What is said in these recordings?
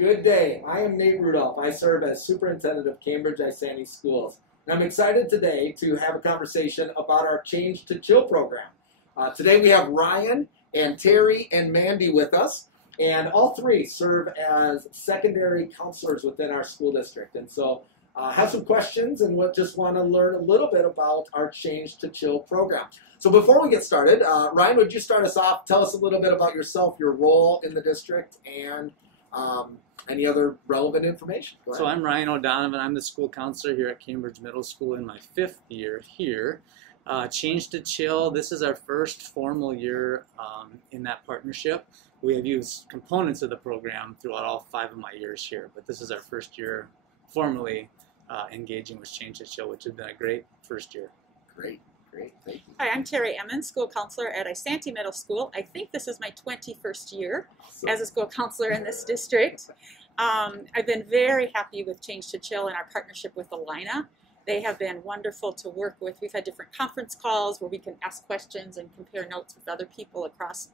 Good day. I am Nate Rudolph. I serve as superintendent of Cambridge-Isanti schools. And I'm excited today to have a conversation about our Change to Chill program. Today we have Ryan and Terri and Mandy with us, and all three serve as secondary counselors within our school district. And so have some questions and just want to learn a little bit about our Change to Chill program. So before we get started, Ryan, would you start us off? Tell us a little bit about yourself, your role in the district, and any other relevant information. So I'm Ryan O'Donovan. I'm the school counselor here at Cambridge Middle School in my 5th year here. Change to Chill, this is our first formal year in that partnership. We have used components of the program throughout all 5 of my years here, but this is our first year formally engaging with Change to Chill, which has been a great first year. Great, great, thank you. Hi, I'm Terri Emmons, school counselor at Isanti Middle School. I think this is my 21st year as a school counselor in this district. I've been very happy with Change to Chill and our partnership with Allina. They have been wonderful to work with. We've had different conference calls where we can ask questions and compare notes with other people across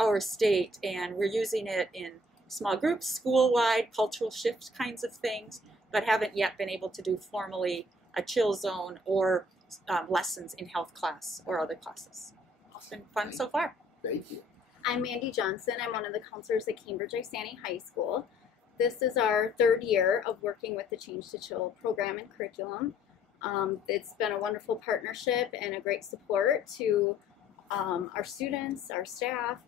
our state, and we're using it in small groups, school-wide, cultural shift kinds of things, but haven't yet been able to do formally a chill zone or lessons in health class or other classes. It's been fun so far. Thank you. I'm Mandy Johnson. I'm one of the counselors at Cambridge-Isanti High School. This is our 3rd year of working with the Change to Chill program and curriculum. It's been a wonderful partnership and a great support to our students, our staff,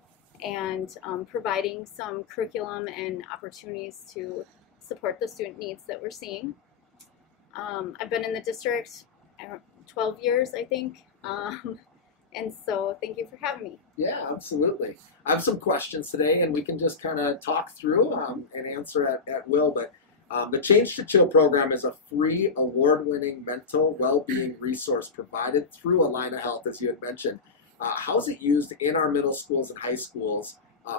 and providing some curriculum and opportunities to support the student needs that we're seeing. I've been in the district 12 years, I think, and so thank you for having me. Yeah, absolutely. I have some questions today, and we can just kind of talk through and answer at will, but the Change to Chill program is a free, award-winning mental well-being resource provided through Allina Health, as you had mentioned. How is it used in our middle schools and high schools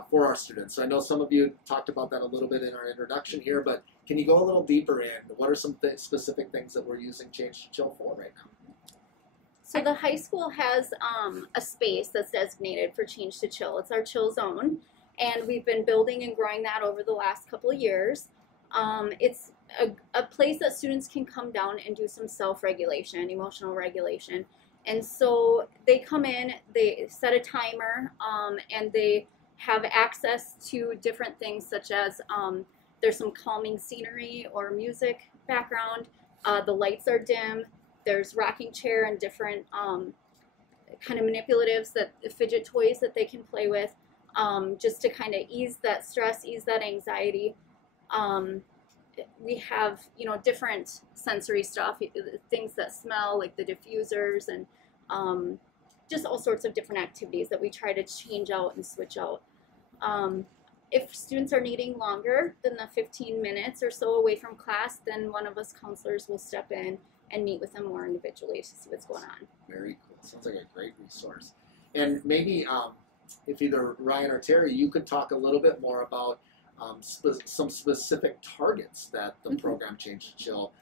for our students? So I know some of you talked about that a little bit in our introduction here, but can you go a little deeper in? What are some specific things that we're using Change to Chill for right now? So the high school has a space that's designated for Change to Chill. It's our chill zone, and we've been building and growing that over the last couple of years. It's a place that students can come down and do some self-regulation, emotional regulation. And so they come in, they set a timer, and they have access to different things such as there's some calming scenery or music background. The lights are dim. There's rocking chair and different kind of manipulatives, fidget toys that they can play with, just to kind of ease that stress, ease that anxiety. We have, different sensory stuff, things that smell, like the diffusers, and just all sorts of different activities that we try to change out and switch out. If students are needing longer than the 15 minutes or so away from class, then one of us counselors will step in and meet with them more individually to see what's going on. Very cool. Sounds like a great resource. And maybe if either Ryan or Terri, you could talk a little bit more about some specific targets that the program Change to Chill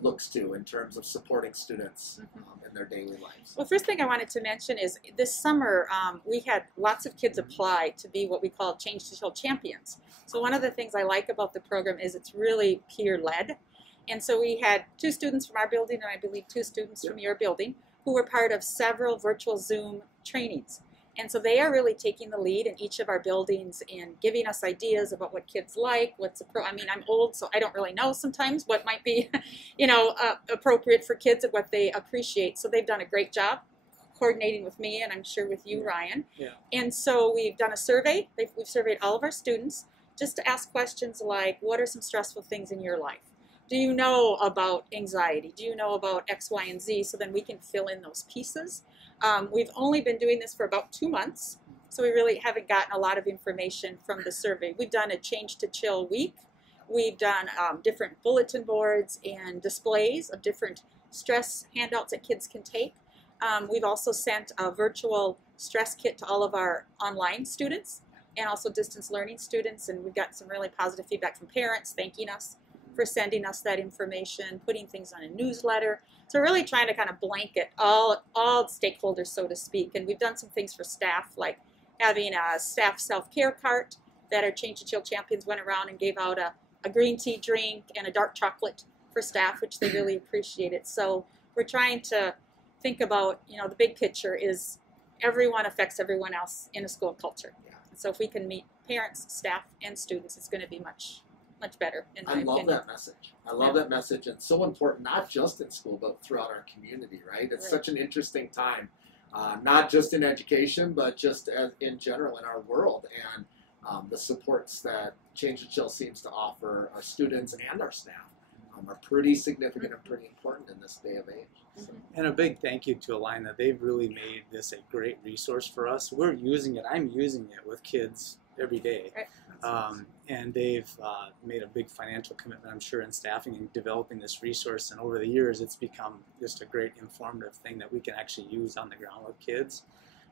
looks to in terms of supporting students in their daily lives. Well, first thing I wanted to mention is this summer we had lots of kids apply to be what we call Change to Chill champions. So one of the things I like about the program is it's really peer-led. And so we had 2 students from our building and I believe 2 students from your building who were part of several virtual Zoom trainings. And so they are really taking the lead in each of our buildings and giving us ideas about what kids like, I mean, I'm old, so I don't really know sometimes what might be, appropriate for kids and what they appreciate. So they've done a great job coordinating with me, and I'm sure with you, Ryan. Yeah. And so we've done a survey. We've surveyed all of our students just to ask questions like, what are some stressful things in your life? Do you know about anxiety? Do you know about X, Y, and Z? So then we can fill in those pieces. We've only been doing this for about 2 months, so we really haven't gotten a lot of information from the survey. We've done a Change to Chill week. We've done different bulletin boards and displays of different stress handouts that kids can take. We've also sent a virtual stress kit to all of our online students and also distance learning students, and we've got some really positive feedback from parents thanking us for sending us that information, putting things on a newsletter. So we're really trying to kind of blanket all stakeholders, so to speak. And we've done some things for staff, like having a staff self-care cart that our Change to Chill champions went around and gave out a green tea drink and a dark chocolate for staff, which they really appreciated. So we're trying to think about, the big picture is everyone affects everyone else in a school culture. Yeah. So if we can meet parents, staff, and students, it's going to be much better, in my I love opinion. that message. I love that message, and so important, not just in school, but throughout our community, right? It's such an interesting time, not just in education, but just in general in our world, and the supports that Change to Chill seems to offer our students and our staff are pretty significant and pretty important in this day of age. So. And a big thank you to Allina. They've really made this a great resource for us. We're using it. I'm using it with kids every day. And they've made a big financial commitment, I'm sure, in staffing and developing this resource. And over the years, it's become just a great informative thing that we can actually use on the ground with kids.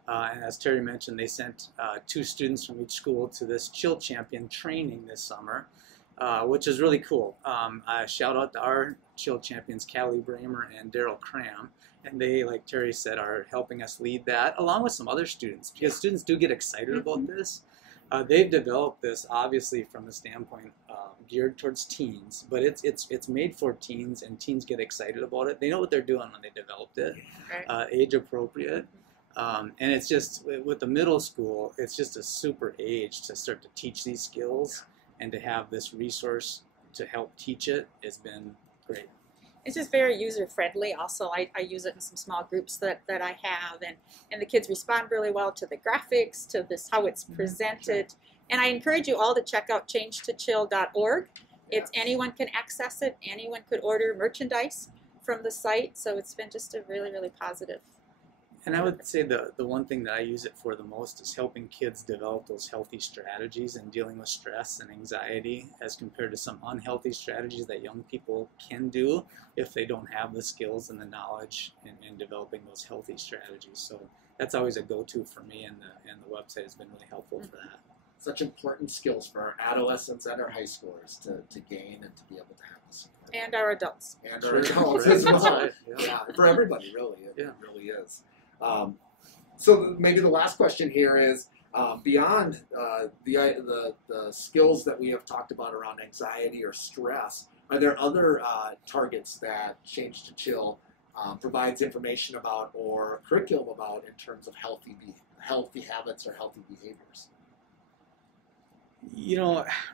And as Terry mentioned, they sent 2 students from each school to this Chill Champion training this summer, which is really cool. Shout out to our Chill Champions, Callie Bramer and Daryl Cram. And they, like Terry said, are helping us lead that, along with some other students, because students do get excited about this. They've developed this obviously from the standpoint geared towards teens, but it's made for teens, and teens get excited about it. They know what they're doing when they developed it, age appropriate, and it's just with the middle school, it's just a super age to start to teach these skills, and to have this resource to help teach it has been great. It's just very user-friendly. Also, I use it in some small groups that I have, and the kids respond really well to the graphics, to this how it's presented. And I encourage you all to check out changetochill.org. It's anyone can access it. Anyone could order merchandise from the site. So it's been just a really, really positive. And I would say the one thing that I use it for the most is helping kids develop those healthy strategies and dealing with stress and anxiety, as compared to some unhealthy strategies that young people can do if they don't have the skills and the knowledge in developing those healthy strategies. So that's always a go-to for me, and the website has been really helpful for that. Such important skills for our adolescents and our high schoolers to gain and to be able to have this. And our adults. And our adults as well. Right. Yeah, for everybody, really. It really is. So maybe the last question here is, beyond the skills that we have talked about around anxiety or stress, are there other targets that Change to Chill provides information about or curriculum about in terms of healthy habits or healthy behaviors?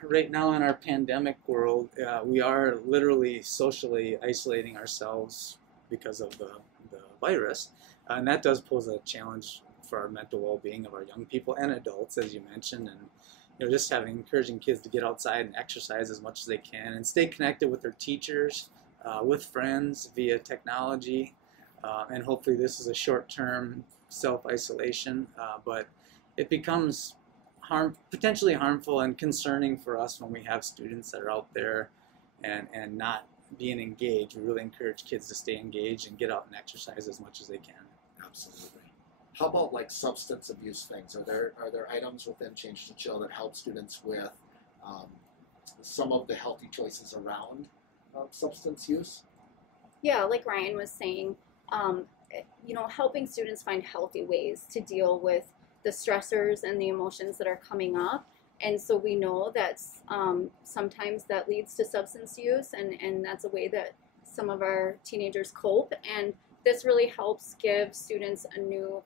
Right now in our pandemic world, we are literally socially isolating ourselves because of the virus. And that does pose a challenge for our mental well-being of our young people and adults, as you mentioned, and just encouraging kids to get outside and exercise as much as they can, and stay connected with their teachers, with friends via technology, and hopefully this is a short-term self-isolation, but it becomes potentially harmful and concerning for us when we have students that are out there and not being engaged. We really encourage kids to stay engaged and get out and exercise as much as they can. Absolutely. How about like substance abuse things? Are there items within Change to Chill that help students with some of the healthy choices around substance use? Yeah, like Ryan was saying, helping students find healthy ways to deal with the stressors and the emotions that are coming up. And so we know that sometimes that leads to substance use, and that's a way that some of our teenagers cope. And this really helps give students a new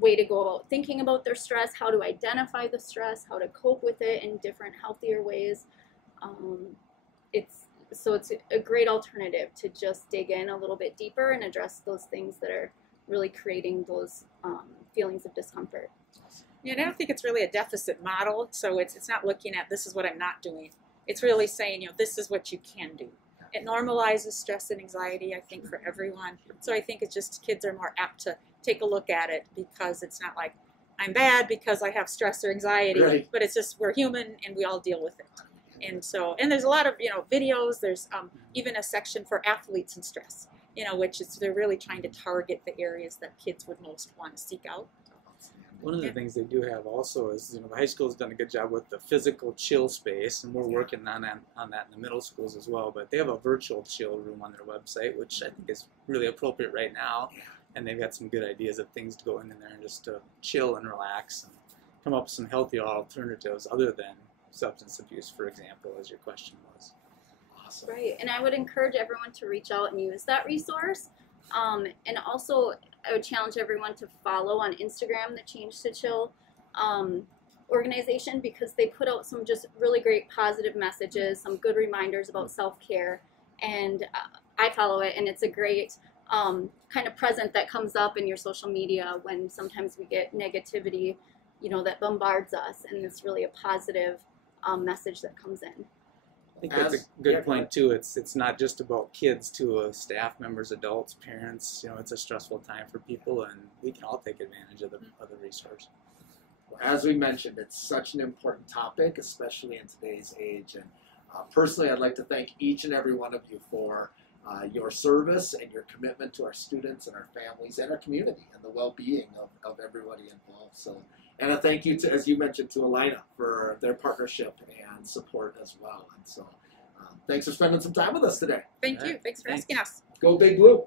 way to go about thinking about their stress, how to identify the stress, how to cope with it in different, healthier ways. It's a great alternative to just dig in a little bit deeper and address those things that are really creating those feelings of discomfort. Yeah, and I don't think it's really a deficit model, so it's not looking at this is what I'm not doing. It's really saying, this is what you can do. It normalizes stress and anxiety, I think, for everyone. So I think it's just kids are more apt to take a look at it, because it's not like I'm bad because I have stress or anxiety, right. But it's just we're human and we all deal with it. And so, and there's a lot of videos. There's even a section for athletes and stress, which is they're really trying to target the areas that kids would most want to seek out. One of the things they do have also is, the high school's done a good job with the physical chill space, and we're working on that in the middle schools as well. But they have a virtual chill room on their website, which I think is really appropriate right now. And they've got some good ideas of things to go in there and just to chill and relax and come up with some healthier alternatives other than substance abuse, for example, as your question was. Awesome. Right, and I would encourage everyone to reach out and use that resource. And also, I would challenge everyone to follow on Instagram the Change to Chill organization, because they put out some just really great positive messages, some good reminders about self-care, and I follow it, and it's a great kind of present that comes up in your social media when sometimes we get negativity, you know, that bombards us, and it's really a positive message that comes in. I think that's a good point too. It's not just about kids too. Staff members, adults, parents. You know, it's a stressful time for people, and we can all take advantage of the resource. As we mentioned, it's such an important topic, especially in today's age. And personally, I'd like to thank each and every one of you for your service and your commitment to our students and our families and our community and the well-being of everybody involved. So, and a thank you to, as you mentioned, to Allina for their partnership and support as well. And so, thanks for spending some time with us today. Thank you. Thanks for asking us. Go Big Blue.